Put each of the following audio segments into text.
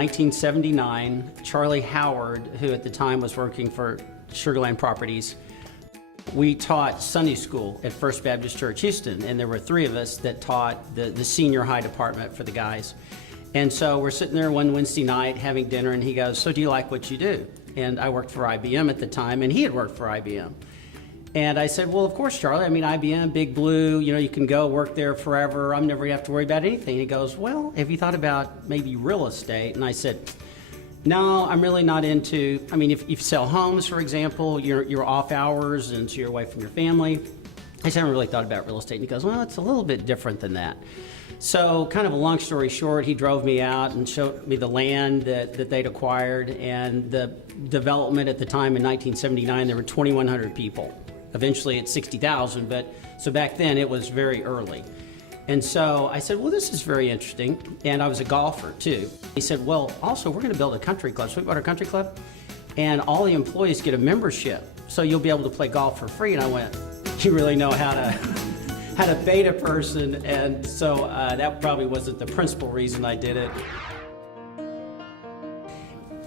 1979, Charlie Howard, who at the time was working for Sugarland Properties, we taught Sunday school at First Baptist Church Houston, and there were 3 of us that taught the senior high department for the guys. And so we're sitting there one Wednesday night having dinner, and he goes, "So do you like what you do?" And I worked for IBM at the time, and he had worked for IBM. And I said, "Well, of course, Charlie. I mean, IBM, Big Blue, you know, you can go work there forever. I'm never gonna have to worry about anything." He goes, "Well, have you thought about maybe real estate?" And I said, "No, I'm really not into, I mean, if you sell homes, for example, you're off hours and so you're away from your family." I said, "I haven't really thought about real estate." And he goes, "Well, it's a little bit different than that." So kind of a long story short, he drove me out and showed me the land that they'd acquired, and the development at the time in 1979, there were 2,100 people. Eventually it's 60,000, but so back then it was very early. And so I said, "Well, this is very interesting." And I was a golfer too. He said, "Well, also we're going to build a country club." So we bought a country club, and all the employees get a membership, so you'll be able to play golf for free. And I went, "You really know how to bait a person." And so that probably wasn't the principal reason I did it.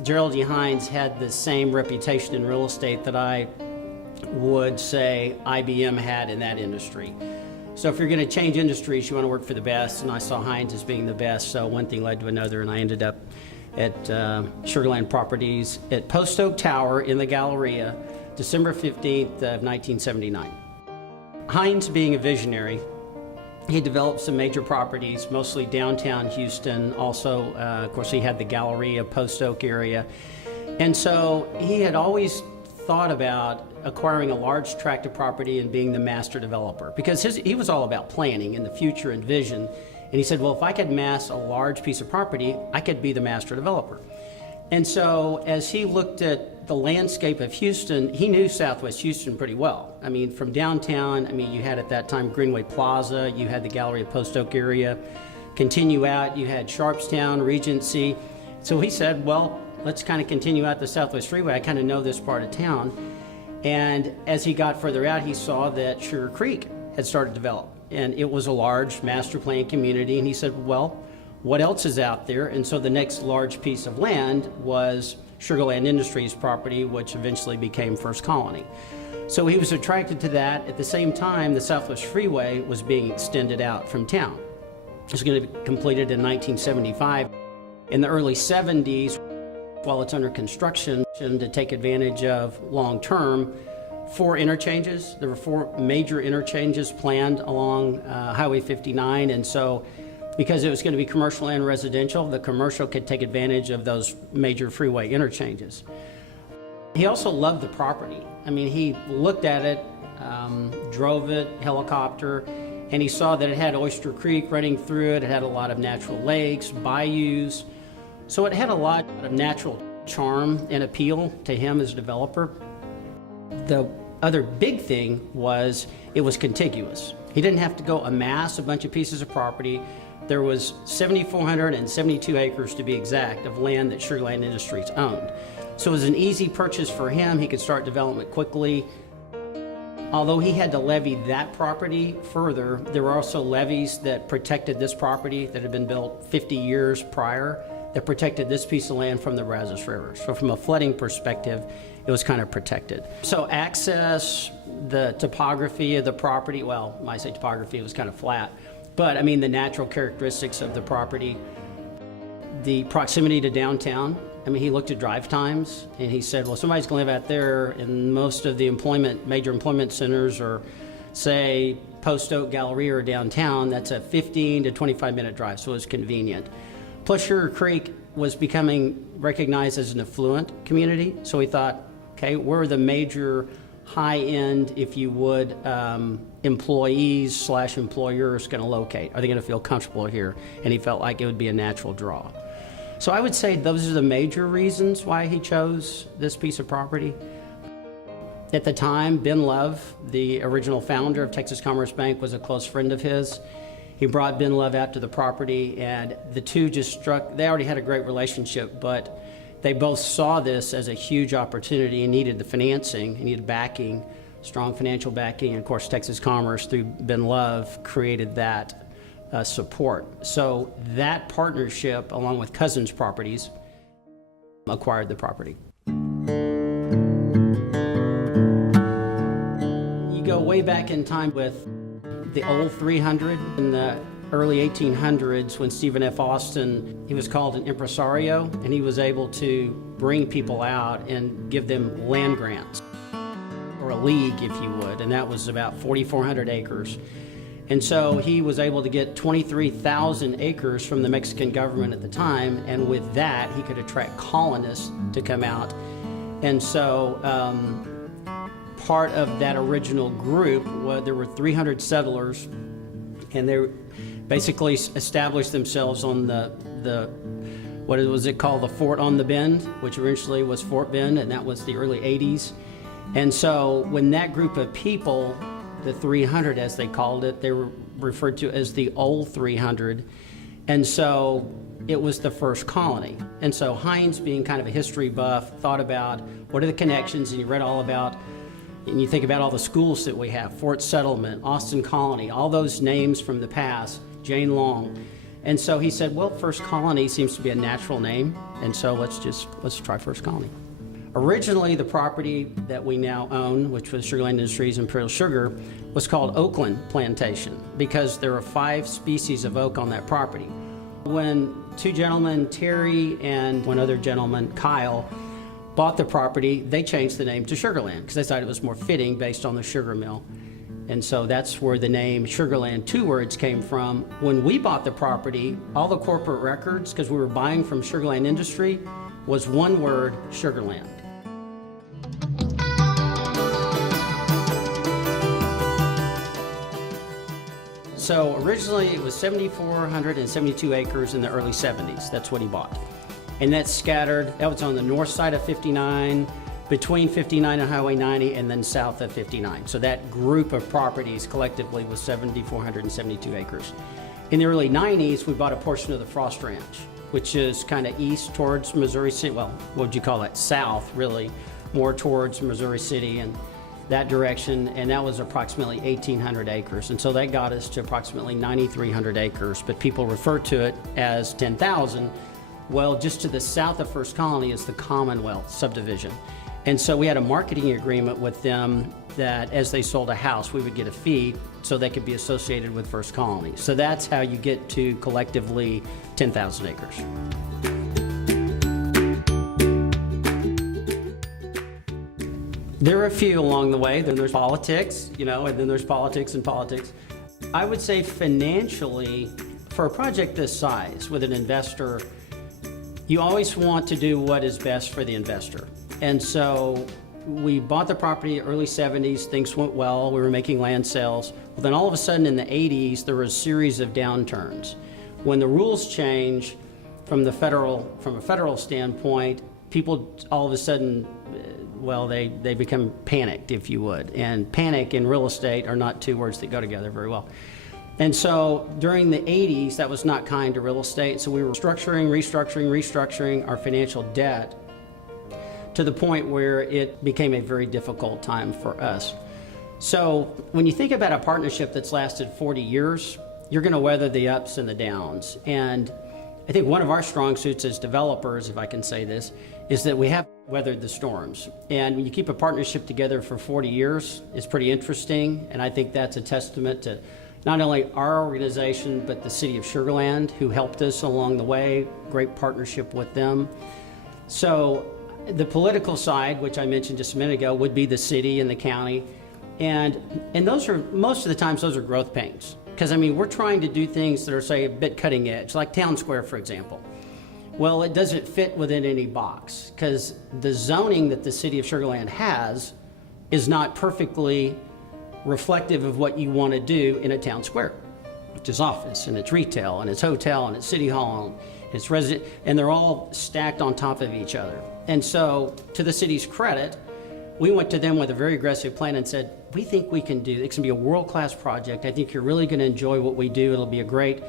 Gerald D. Hines had the same reputation in real estate that I would say IBM had in that industry. So if you're going to change industries, you want to work for the best, and I saw Hines as being the best, so one thing led to another, and I ended up at Sugarland Properties at Post Oak Tower in the Galleria, December 15th of 1979. Hines, being a visionary, he developed some major properties, mostly downtown Houston. Also, of course, he had the Galleria, Post Oak area. And so he had always thought about acquiring a large tract of property and being the master developer, because he was all about planning in the future and vision. And he said, "Well, if I could amass a large piece of property, I could be the master developer." And so as he looked at the landscape of Houston, he knew Southwest Houston pretty well. I mean, from downtown, I mean, you had at that time Greenway Plaza, you had the Galleria Post Oak area. Continue out, you had Sharpstown, Regency. So he said, "Well, let's kind of continue out the Southwest Freeway. I kind of know this part of town." And as he got further out, he saw that Sugar Creek had started to develop, and it was a large master plan community. And he said, "Well, what else is out there?" And so the next large piece of land was Sugarland Industries property, which eventually became First Colony. So he was attracted to that. At the same time, the Southwest Freeway was being extended out from town. It was going to be completed in 1975. In the early 70s, while it's under construction, to take advantage of long-term, 4 interchanges. There were 4 major interchanges planned along Highway 59, and so because it was going to be commercial and residential, the commercial could take advantage of those major freeway interchanges. He also loved the property. I mean, he looked at it, drove it, helicopter, and he saw that it had Oyster Creek running through it. It had a lot of natural lakes, bayous. So it had a lot of natural charm and appeal to him as a developer. The other big thing was it was contiguous. He didn't have to go amass a bunch of pieces of property. There was 7,472 acres, to be exact, of land that Sugarland Industries owned. So it was an easy purchase for him. He could start development quickly. Although he had to levy that property further, there were also levees that protected this property that had been built 50 years prior, that protected this piece of land from the Brazos River. So from a flooding perspective, it was kind of protected. So access, the topography of the property, well, when I say topography, it was kind of flat, but I mean the natural characteristics of the property, the proximity to downtown. I mean, he looked at drive times and he said, well, somebody's gonna live out there, and most of the major employment centers are, say, Post Oak, Galleria, or downtown. That's a 15 to 25-minute drive, so it's convenient. Plus, Sugar Creek was becoming recognized as an affluent community, so we thought, okay, where are the major high-end, if you would, employees / employers going to locate? Are they going to feel comfortable here? And he felt like it would be a natural draw. So I would say those are the major reasons why he chose this piece of property. At the time, Ben Love, the original founder of Texas Commerce Bank, was a close friend of his. He brought Ben Love out to the property, and the two just struck. They already had a great relationship, but they both saw this as a huge opportunity and needed the financing, and needed backing, strong financial backing. And of course, Texas Commerce, through Ben Love, created that support. So that partnership, along with Cousins Properties, acquired the property. You go way back in time with the old 300 in the early 1800s when Stephen F. Austin, he was called an impresario, and he was able to bring people out and give them land grants, or a league, if you would, and that was about 4,400 acres. And so he was able to get 23,000 acres from the Mexican government at the time, and with that, he could attract colonists to come out. And so part of that original group, there were 300 settlers, and they basically established themselves on the what was it called, the Fort on the Bend, which originally was Fort Bend, and that was the early 80s. And so when that group of people, the 300 as they called it, they were referred to as the old 300, and so it was the first colony. And so Hines, being kind of a history buff, thought about what are the connections, and he read all about, and you think about all the schools that we have, Fort Settlement, Austin Colony, all those names from the past, Jane Long. And so he said, well, First Colony seems to be a natural name, and so let's try First Colony. Originally, the property that we now own, which was Sugarland Industries Imperial Sugar, was called Oakland Plantation because there are 5 species of oak on that property. When 2 gentlemen, Terry and one other gentleman, Kyle, bought the property, they changed the name to Sugarland because they thought it was more fitting based on the sugar mill. And so that's where the name Sugarland, 2 words, came from. When we bought the property, all the corporate records, because we were buying from Sugarland Industry, was 1 word, Sugarland. So originally it was 7,472 acres in the early 70s. That's what he bought. And that's scattered, that was on the north side of 59, between 59 and Highway 90, and then south of 59. So that group of properties collectively was 7,472 acres. In the early 90s, we bought a portion of the Frost Ranch, which is kind of east towards Missouri City. Well, what would you call it? South, really, more towards Missouri City and that direction, and that was approximately 1,800 acres. And so that got us to approximately 9,300 acres, but people refer to it as 10,000. Well, just to the south of First Colony is the Commonwealth subdivision. And so we had a marketing agreement with them that as they sold a house, we would get a fee so they could be associated with First Colony. So that's how you get to collectively 10,000 acres. There are a few along the way. Then there's politics, and then there's politics and politics. I would say financially, for a project this size with an investor, you always want to do what is best for the investor. And so we bought the property early 70s, things went well, we were making land sales. Well, then all of a sudden in the 80s, there were a series of downturns. When the rules change from a federal standpoint, people all of a sudden, they become panicked, if you would. And panic and real estate are not 2 words that go together very well. And so during the 80s, that was not kind to real estate. So we were restructuring our financial debt to the point where it became a very difficult time for us. So when you think about a partnership that's lasted 40 years, you're going to weather the ups and the downs. And I think one of our strong suits as developers, if I can say this, is that we have weathered the storms. And when you keep a partnership together for 40 years, it's pretty interesting. And I think that's a testament to not only our organization, but the city of Sugarland, who helped us along the way, great partnership with them. So the political side, which I mentioned just a minute ago, would be the city and the county. And those are, most of the times, those are growth pains. Because, we're trying to do things that are, say, a bit cutting edge, like Town Square, for example. Well, it doesn't fit within any box, because the zoning that the city of Sugarland has is not perfectly reflective of what you want to do in a town square, which is office, and it's retail, and it's hotel, and it's city hall, and it's resident, and they're all stacked on top of each other. And so, to the city's credit, we went to them with a very aggressive plan and said, we think we can do, it's going to be a world-class project. I think you're really going to enjoy what we do. It'll be a great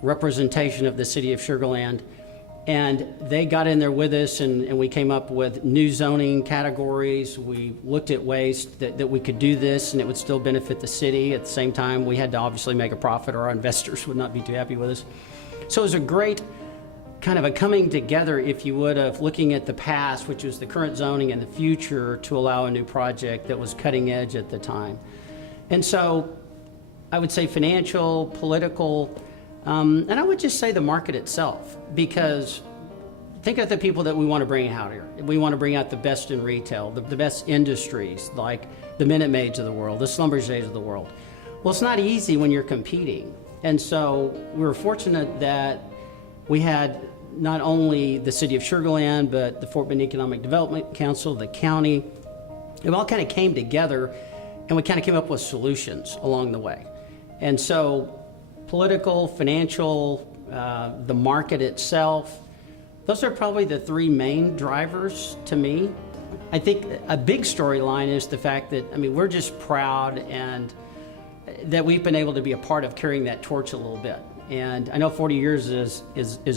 representation of the city of Sugarland. And they got in there with us, and we came up with new zoning categories. We looked at ways that we could do this and it would still benefit the city. At the same time, we had to obviously make a profit or our investors would not be too happy with us. So it was a great kind of a coming together, if you would, of looking at the past, which was the current zoning, and the future to allow a new project that was cutting edge at the time. And so I would say financial, political, and I would just say the market itself, because think of the people that we want to bring out here. We want to bring out the best in retail, the best industries, like the Minute Maids of the world, the Schlumbergers of the world. Well, it's not easy when you're competing. And so we were fortunate that we had not only the city of Sugarland, but the Fort Bend Economic Development Council, the county. It all kind of came together, and we kind of came up with solutions along the way. And so political, financial, the market itself, those are probably the three main drivers to me. I think a big storyline is the fact that, I mean, we're just proud and that we've been able to be a part of carrying that torch a little bit. And I know 40 years is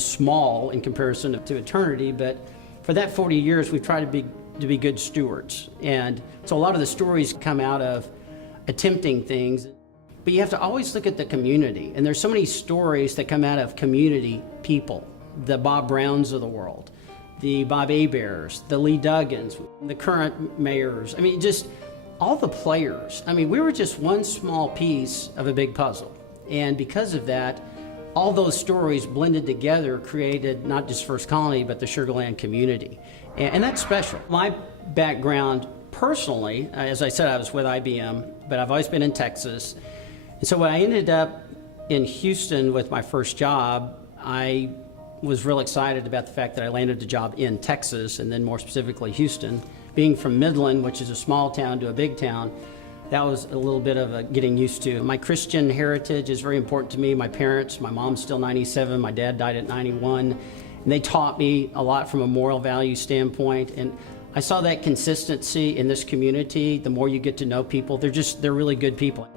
small in comparison to eternity, but for that 40 years, we've tried to be good stewards. And so a lot of the stories come out of attempting things, but you have to always look at the community. And there's so many stories that come out of community people, the Bob Browns of the world, the Bob Abears, the Lee Duggans, the current mayors. I mean, just all the players. I mean, we were just one small piece of a big puzzle. And because of that, all those stories blended together created not just First Colony, but the Sugarland community. And that's special. My background personally, as I said, I was with IBM, but I've always been in Texas. And so when I ended up in Houston with my first job, I was real excited about the fact that I landed a job in Texas, and then more specifically Houston. Being from Midland, which is a small town, to a big town, that was a little bit of a getting used to. My Christian heritage is very important to me. My parents, my mom's still 97, my dad died at 91, and they taught me a lot from a moral value standpoint. And I saw that consistency in this community. The more you get to know people, they're really good people.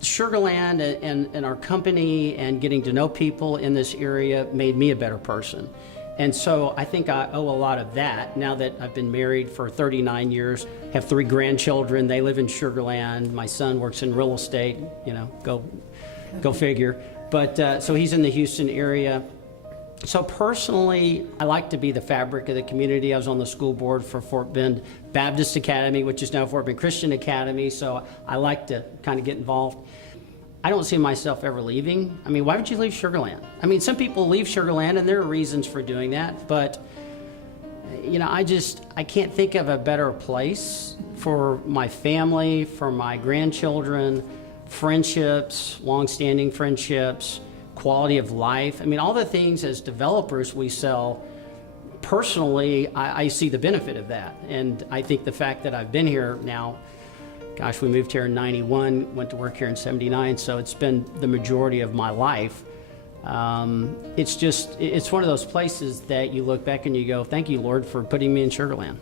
Sugarland and our company and getting to know people in this area made me a better person. And so I think I owe a lot of that now that I've been married for 39 years, have 3 grandchildren. They live in Sugarland. My son works in real estate, you know, go figure. But so he's in the Houston area. So personally, I like to be the fabric of the community. I was on the school board for Fort Bend Baptist Academy, which is now Fort Bend Christian Academy. So I like to kind of get involved. I don't see myself ever leaving. I mean, why would you leave Sugarland? I mean, some people leave Sugarland, and there are reasons for doing that, but you know, I can't think of a better place for my family, for my grandchildren, friendships, long-standing friendships, quality of life. I mean, all the things as developers we sell. Personally, I see the benefit of that, and I think the fact that I've been here now, gosh, we moved here in 91, went to work here in 79, so it's been the majority of my life. It's one of those places that you look back and you go, thank you, Lord, for putting me in Sugarland.